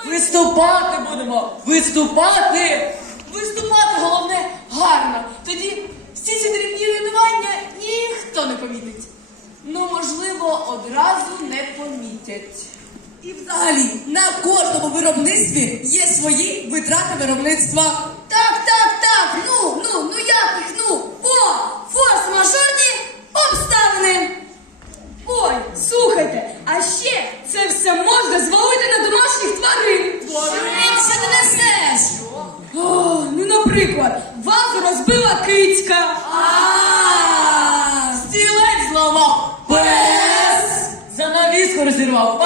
Виступати будемо! Виступати! Виступати, головне, гарно. Тоді всі ці дрібні руйнування ніхто не помітить. Ну, можливо, одразу не помітять. І взагалі, на кожному виробництві є свої витрати виробництва. Так, ну як їх, форс-мажорні обставини. Ой, слухайте, а ще це все можна звалити на домашніх тварин. Що ти несеш? О, ну, наприклад, вазу розбила кицька. Стілець зламав! Пес! Занавіску розірвав!